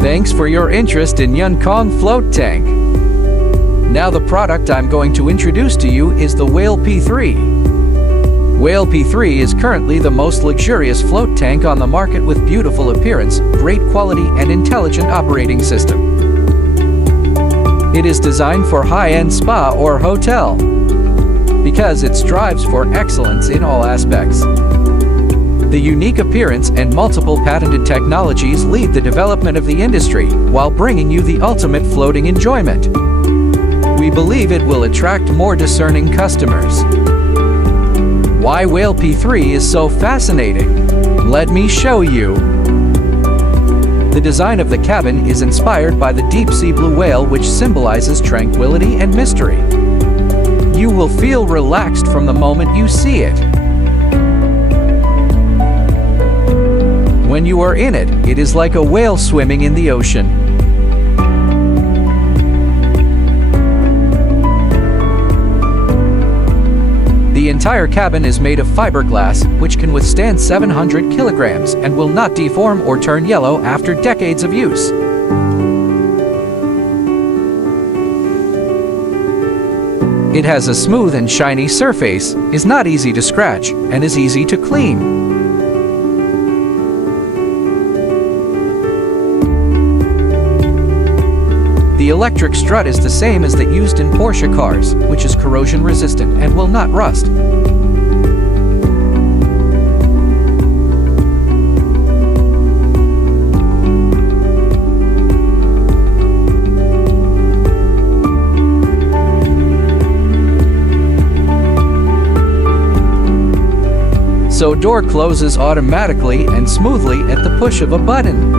Thanks for your interest in Yunqing Float Tank. Now the product I'm going to introduce to you is the Whale P3. Whale P3 is currently the most luxurious float tank on the market with beautiful appearance, great quality and intelligent operating system. It is designed for high-end spa or hotel because it strives for excellence in all aspects. The unique appearance and multiple patented technologies lead the development of the industry while bringing you the ultimate floating enjoyment. We believe it will attract more discerning customers. Why Whale P3 is so fascinating? Let me show you. The design of the cabin is inspired by the deep-sea blue whale, which symbolizes tranquility and mystery. You will feel relaxed from the moment you see it. When you are in it, it is like a whale swimming in the ocean. The entire cabin is made of fiberglass, which can withstand 700 kilograms and will not deform or turn yellow after decades of use. It has a smooth and shiny surface, is not easy to scratch, and is easy to clean. The electric strut is the same as that used in Porsche cars, which is corrosion resistant and will not rust. So door closes automatically and smoothly at the push of a button.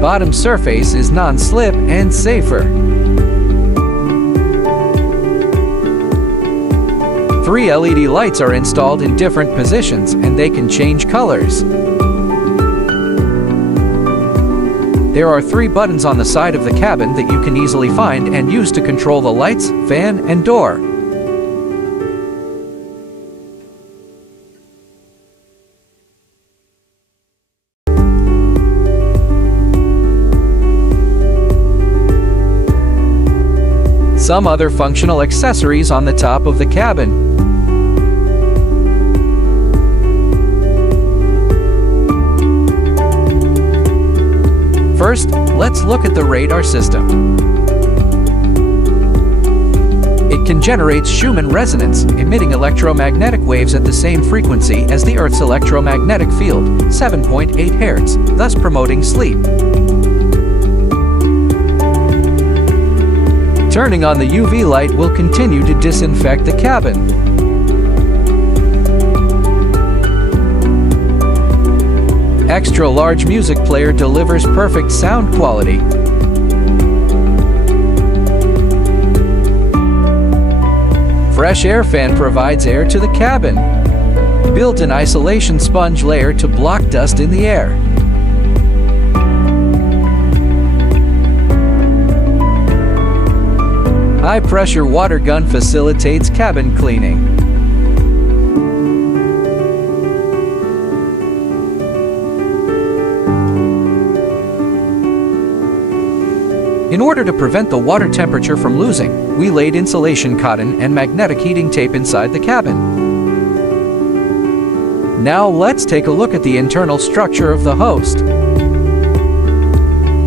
Bottom surface is non-slip and safer. 3 LED lights are installed in different positions and they can change colors. There are 3 buttons on the side of the cabin that you can easily find and use to control the lights, fan, and door. Some other functional accessories on the top of the cabin. First, let's look at the radar system. It can generate Schumann resonance, emitting electromagnetic waves at the same frequency as the Earth's electromagnetic field, 7.8 Hz, thus promoting sleep. Turning on the UV light will continue to disinfect the cabin. Extra large music player delivers perfect sound quality. Fresh air fan provides air to the cabin. Built-in isolation sponge layer to block dust in the air. High-pressure water gun facilitates cabin cleaning. In order to prevent the water temperature from losing, we laid insulation cotton and magnetic heating tape inside the cabin. Now let's take a look at the internal structure of the host.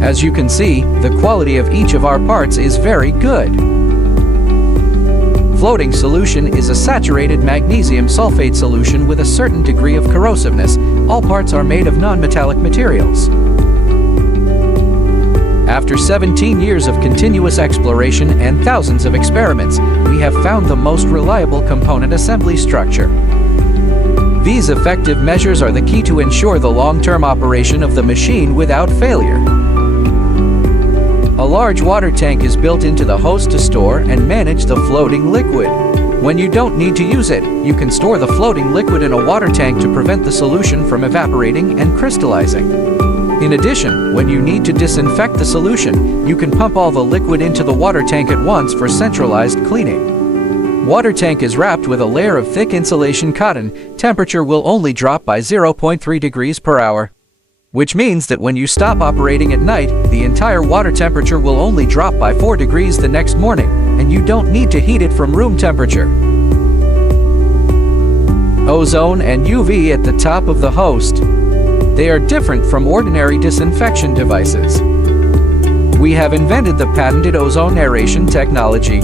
As you can see, the quality of each of our parts is very good. Floating solution is a saturated magnesium sulfate solution with a certain degree of corrosiveness. All parts are made of non-metallic materials. After 17 years of continuous exploration and thousands of experiments, we have found the most reliable component assembly structure. These effective measures are the key to ensure the long-term operation of the machine without failure. A large water tank is built into the host to store and manage the floating liquid. When you don't need to use it, you can store the floating liquid in a water tank to prevent the solution from evaporating and crystallizing. In addition, when you need to disinfect the solution, you can pump all the liquid into the water tank at once for centralized cleaning. Water tank is wrapped with a layer of thick insulation cotton. Temperature will only drop by 0.3 degrees per hour. Which means that when you stop operating at night, the entire water temperature will only drop by 4 degrees the next morning, and you don't need to heat it from room temperature. Ozone and UV at the top of the host. They are different from ordinary disinfection devices. We have invented the patented ozone aeration technology,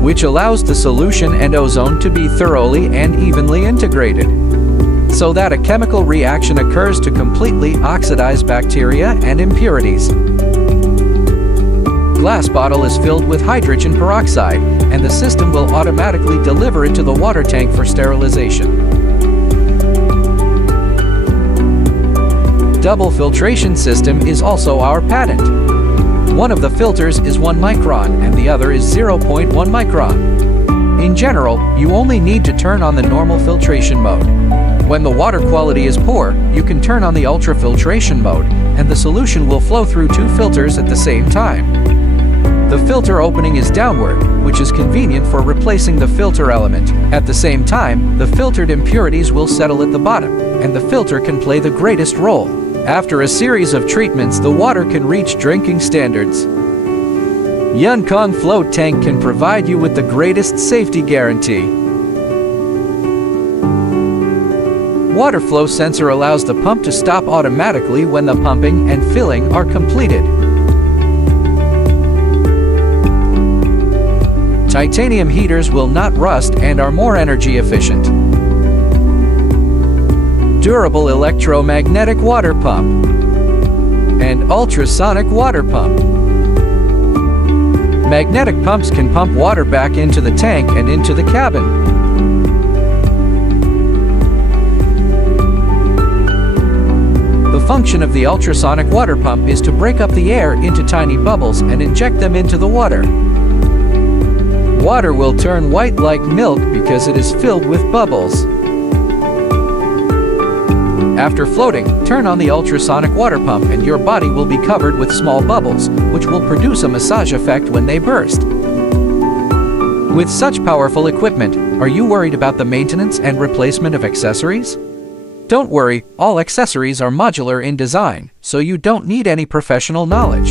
which allows the solution and ozone to be thoroughly and evenly integrated, so that a chemical reaction occurs to completely oxidize bacteria and impurities. Glass bottle is filled with hydrogen peroxide, and the system will automatically deliver it to the water tank for sterilization. Double filtration system is also our patent. One of the filters is 1 micron and the other is 0.1 micron. In general, you only need to turn on the normal filtration mode. When the water quality is poor, you can turn on the ultrafiltration mode, and the solution will flow through 2 filters at the same time. The filter opening is downward, which is convenient for replacing the filter element. At the same time, the filtered impurities will settle at the bottom, and the filter can play the greatest role. After a series of treatments, the water can reach drinking standards. Yunkong Float Tank can provide you with the greatest safety guarantee. Water flow sensor allows the pump to stop automatically when the pumping and filling are completed. Titanium heaters will not rust and are more energy efficient. Durable electromagnetic water pump and ultrasonic water pump. Magnetic pumps can pump water back into the tank and into the cabin. The function of the ultrasonic water pump is to break up the air into tiny bubbles and inject them into the water. Water will turn white like milk because it is filled with bubbles. After floating, turn on the ultrasonic water pump and your body will be covered with small bubbles, which will produce a massage effect when they burst. With such powerful equipment, are you worried about the maintenance and replacement of accessories? Don't worry, all accessories are modular in design, so you don't need any professional knowledge.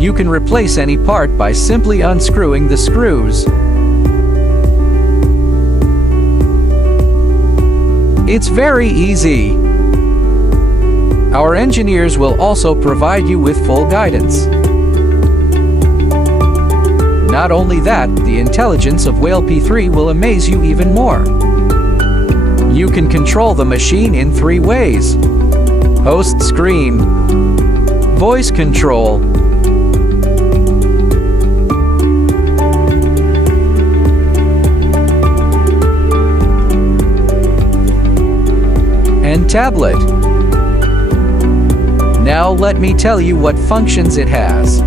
You can replace any part by simply unscrewing the screws. It's very easy. Our engineers will also provide you with full guidance. Not only that, the intelligence of Whale P3 will amaze you even more. You can control the machine in 3 ways: host screen, voice control, and tablet. Now let me tell you what functions it has.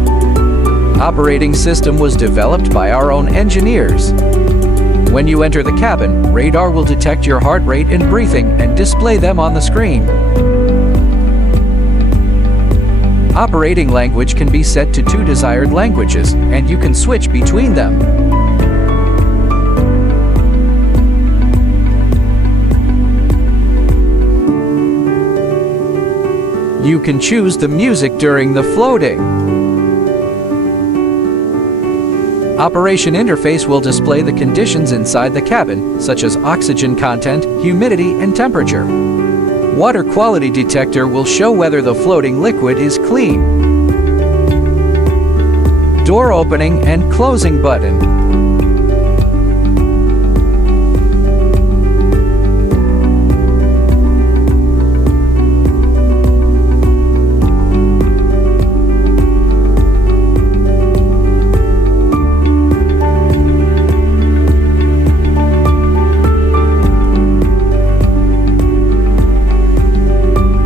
Operating system was developed by our own engineers. When you enter the cabin, radar will detect your heart rate and breathing and display them on the screen. Operating language can be set to 2 desired languages, and you can switch between them. You can choose the music during the floating. Operation interface will display the conditions inside the cabin, such as oxygen content, humidity, and temperature. Water quality detector will show whether the floating liquid is clean. Door opening and closing button.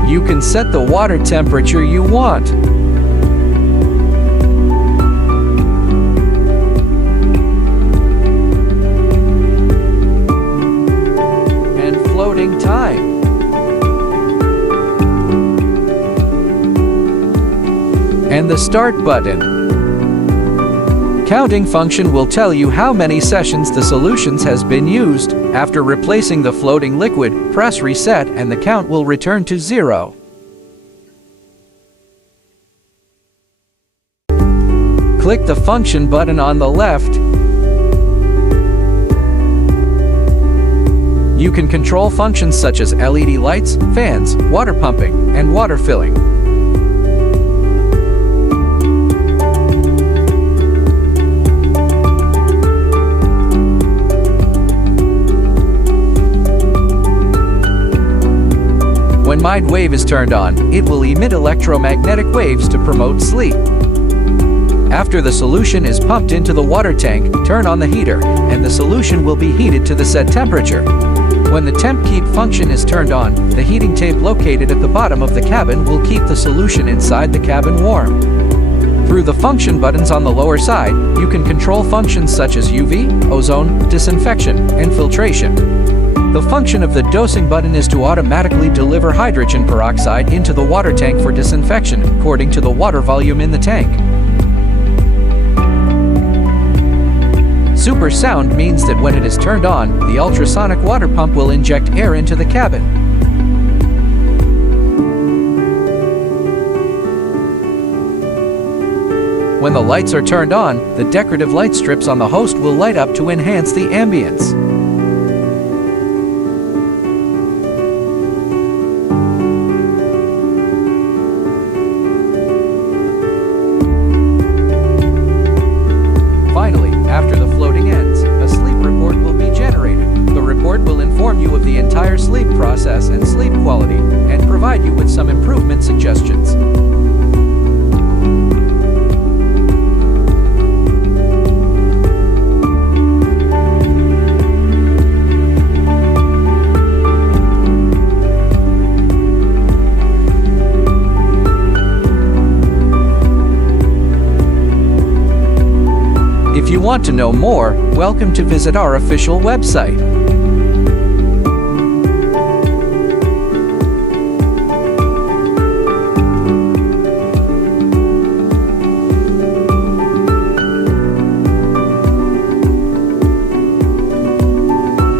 You can set the water temperature you want. And floating time. And the start button. counting function will tell you how many sessions the solutions has been used. After replacing the floating liquid, press reset and the count will return to 0. Click the function button on the left. You can control functions such as LED lights, fans, water pumping, and water filling. When Mind Wave is turned on, it will emit electromagnetic waves to promote sleep. After the solution is pumped into the water tank, turn on the heater, and the solution will be heated to the set temperature. When the temp keep function is turned on, the heating tape located at the bottom of the cabin will keep the solution inside the cabin warm. Through the function buttons on the lower side, you can control functions such as UV, ozone, disinfection, and filtration. The function of the dosing button is to automatically deliver hydrogen peroxide into the water tank for disinfection, according to the water volume in the tank. Super sound means that when it is turned on, the ultrasonic water pump will inject air into the cabin. When the lights are turned on, the decorative light strips on the host will light up to enhance the ambience. Finally, after the floating ends, a sleep report will be generated. The report will inform you of the entire sleep process and sleep quality, and provide you with some improvement suggestions. If you want to know more, welcome to visit our official website.